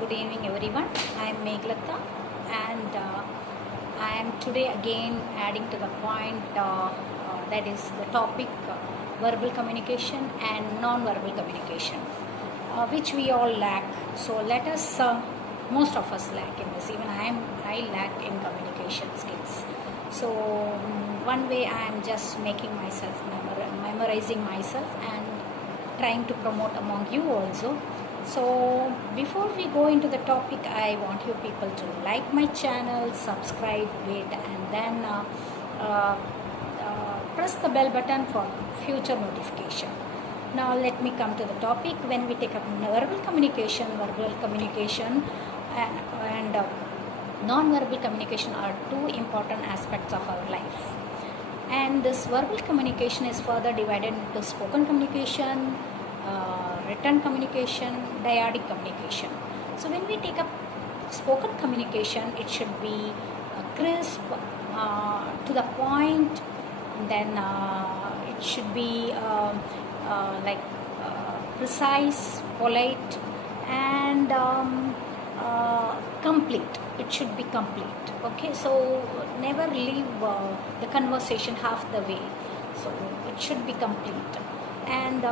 Good evening, everyone. I am Meghlata, and I am today again adding to the point that is the topic verbal communication and non-verbal communication, which we all lack. So let us, most of us lack in this. Even I lack in communication skills. So one way I am just making myself memorizing myself and trying to promote among you also. So before we go into the topic, I want you people to like my channel, subscribe it, and then press the bell button for future notification. Now let me come to the topic. When we take up verbal communication and non-verbal communication are two important aspects of our life. And this verbal communication is further divided into spoken communication, written communication, dyadic communication. So when we take up spoken communication, it should be crisp, to the point, then it should be precise, polite, and complete. It should be complete. Okay, so never leave the conversation half the way. So it should be complete, and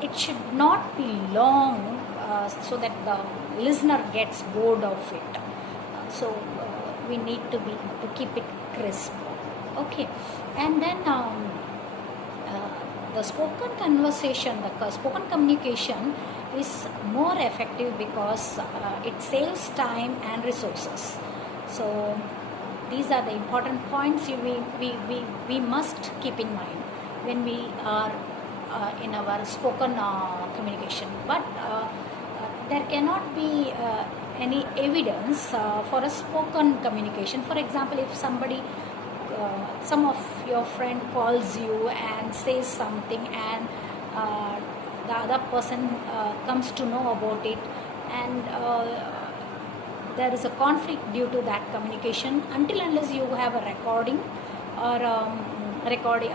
it should not be long, so that the listener gets bored of it. So we need to keep it crisp. Okay, and then the spoken conversation, the spoken communication is more effective because it saves time and resources. So these are the important points we must keep in mind when we are in our spoken communication. But there cannot be any evidence for a spoken communication. For example, if somebody some of your friend calls you and says something, and the other person comes to know about it, and there is a conflict due to that communication. Until unless you have a recording or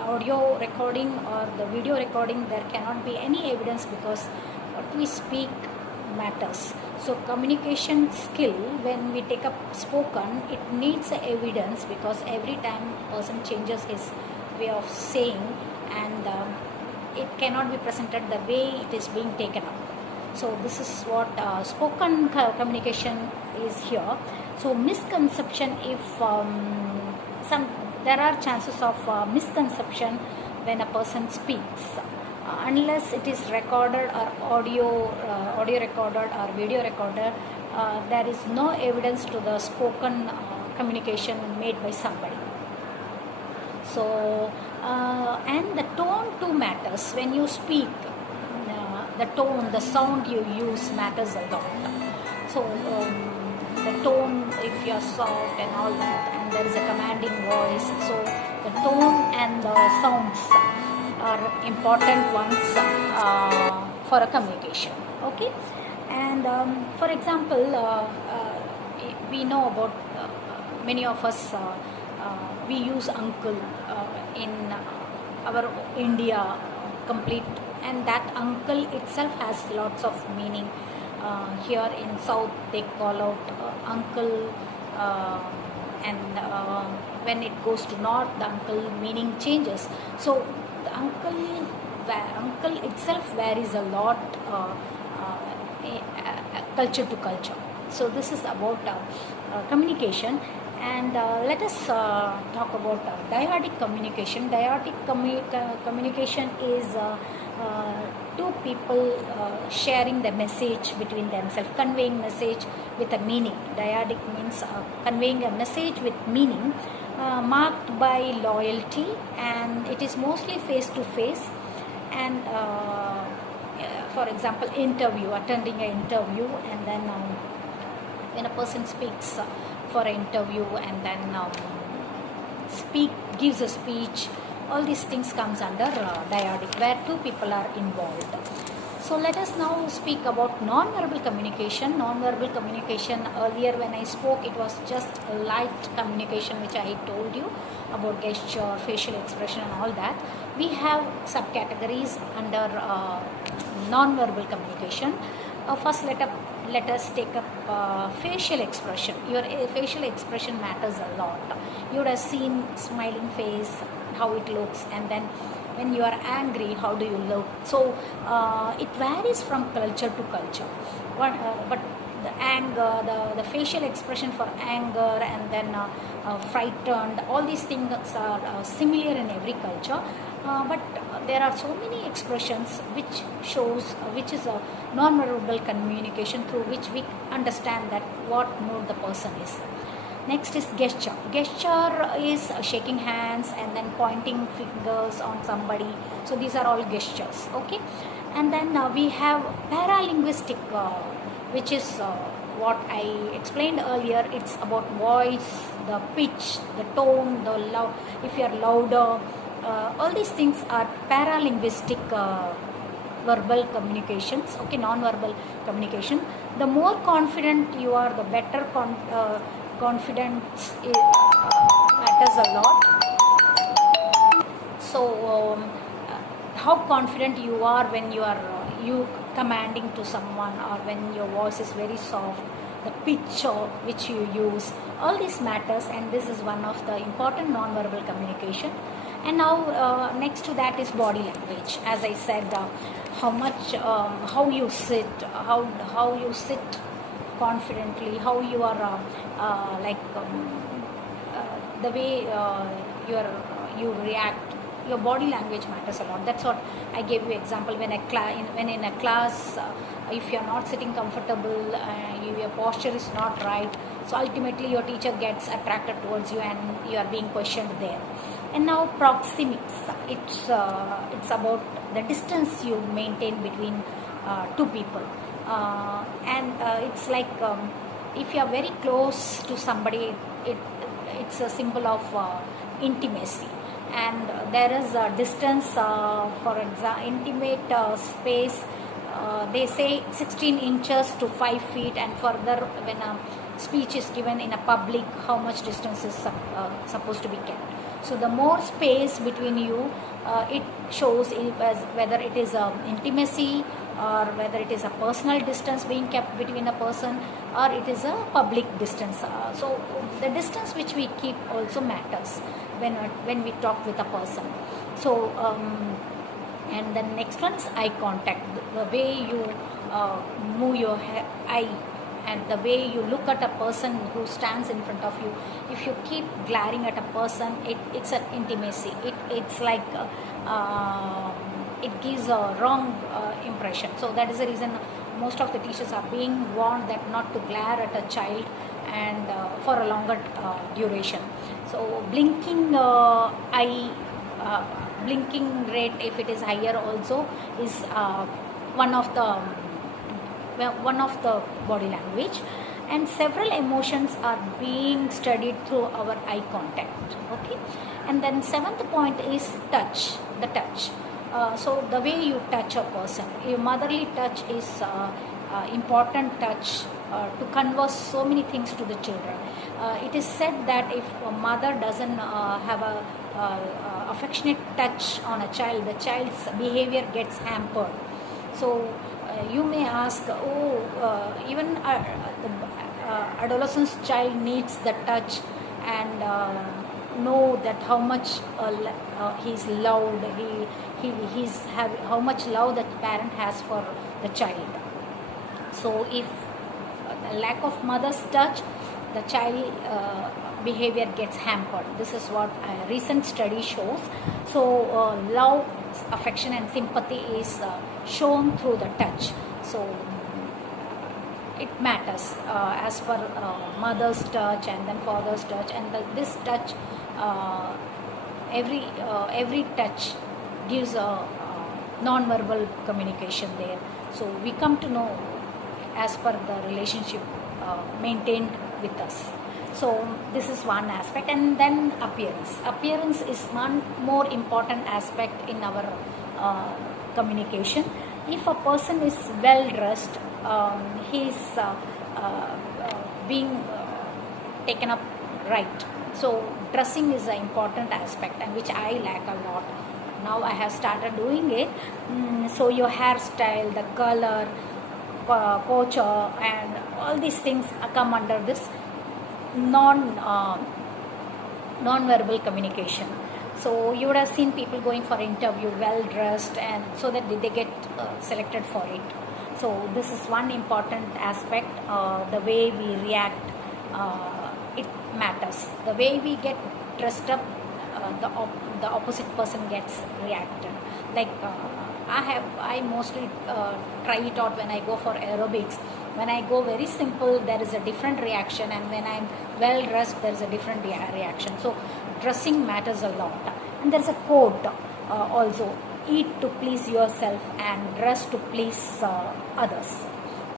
audio recording or the video recording, there cannot be any evidence, because what we speak matters. So communication skill, when we take up spoken, it needs evidence, because every time person changes his way of saying, and it cannot be presented the way it is being taken up. So this is what spoken communication is here. So misconception, if there are chances of misconception when a person speaks, unless it is recorded or audio recorded or video recorded, there is no evidence to the spoken communication made by somebody. So and the tone too matters when you speak. The tone, the sound you use matters a lot. So the tone, if you are soft and all that, and there is a commanding voice, so the tone and the sounds are important ones for a communication. Okay, and for example, we know about many of us, we use uncle in our India complete, and that uncle itself has lots of meaning. Here in South they call out uncle, and when it goes to North, the uncle meaning changes. So the uncle itself varies a lot, culture to culture. So this is about communication. And let us talk about dyadic communication. Dyadic communication is two people sharing the message between themselves, conveying message with a meaning. Dyadic means conveying a message with meaning, marked by loyalty, and it is mostly face to face. And for example, attending an interview, and then when a person speaks for an interview, and then gives a speech, all these things comes under dyadic, where two people are involved. So let us now speak about non-verbal communication. Non-verbal communication, earlier when I spoke, it was just a light communication, which I told you about gesture, facial expression and all that. We have subcategories under non-verbal communication. First, let us take up facial expression. Your facial expression matters a lot. You would have seen smiling face, how it looks, and then when you are angry, how do you look? So it varies from culture to culture. But the anger, the facial expression for anger, and then frightened, all these things are similar in every culture. But there are so many expressions which is a non-verbal communication through which we understand that what mood the person is. Next is gesture. Gesture is shaking hands and then pointing fingers on somebody. So these are all gestures. Okay, and then we have paralinguistic, which is what I explained earlier. It's about voice, the pitch, the tone, the loud. If you are louder, all these things are paralinguistic verbal communications. Okay, non-verbal communication. The more confident you are, the better confidence matters a lot. So how confident you are when you are you commanding to someone, or when your voice is very soft, the pitch which you use, all this matters, and this is one of the important non-verbal communication. And now next to that is body language. As I said, how you sit, how you sit confidently, how you are the way you react. Your body language matters a lot. That's what I gave you example when in a class, if you are not sitting comfortable, your posture is not right, so ultimately your teacher gets attracted towards you and you are being questioned there. And now proxemics, it's about the distance you maintain between two people, and it's like if you are very close to somebody, it's a symbol of intimacy. And there is a distance, for example, intimate space, they say 16 inches to 5 feet, and further when a speech is given in a public, how much distance is supposed to be kept. So the more space between you, it shows whether it is intimacy, or whether it is a personal distance being kept between a person, or it is a public distance. So the distance which we keep also matters when we talk with a person. So and the next one is eye contact. The way you move your eye, and the way you look at a person who stands in front of you. If you keep glaring at a person, it's an intimacy. It's like it gives a wrong impression. So that is the reason most of the teachers are being warned that not to glare at a child and for a longer duration. So blinking blinking rate, if it is higher also, is one of the body language. And several emotions are being studied through our eye contact. Okay, and then seventh point is touch. The touch. So the way you touch a person, your motherly touch is important touch to convey so many things to the children. It is said that if a mother doesn't have a affectionate touch on a child, the child's behavior gets hampered. So you may ask, even the adolescent child needs the touch, and know that how much he's loved, how much love that parent has for the child. So if the lack of mother's touch, the child behavior gets hampered. This is what a recent study shows. So love, affection and sympathy is shown through the touch. So it matters as per mother's touch and then father's touch, and this touch, every touch gives a non-verbal communication there. So we come to know as per the relationship maintained with us. So this is one aspect. And then appearance is one more important aspect in our communication. If a person is well dressed, he is being taken up right. So dressing is an important aspect, and which I lack a lot. Now I have started doing it. So your hairstyle, the color, coach and all these things come under this non-verbal communication. So you would have seen people going for interview well dressed, and so that they get selected for it. So this is one important aspect. The way we react, it matters. The way we get dressed up, the opposite person gets reacted. Like I mostly try it out when I go for aerobics. When I go very simple, there is a different reaction, and when I'm well dressed, there is a different reaction. So dressing matters a lot. And there's a quote also: eat to please yourself and dress to please others.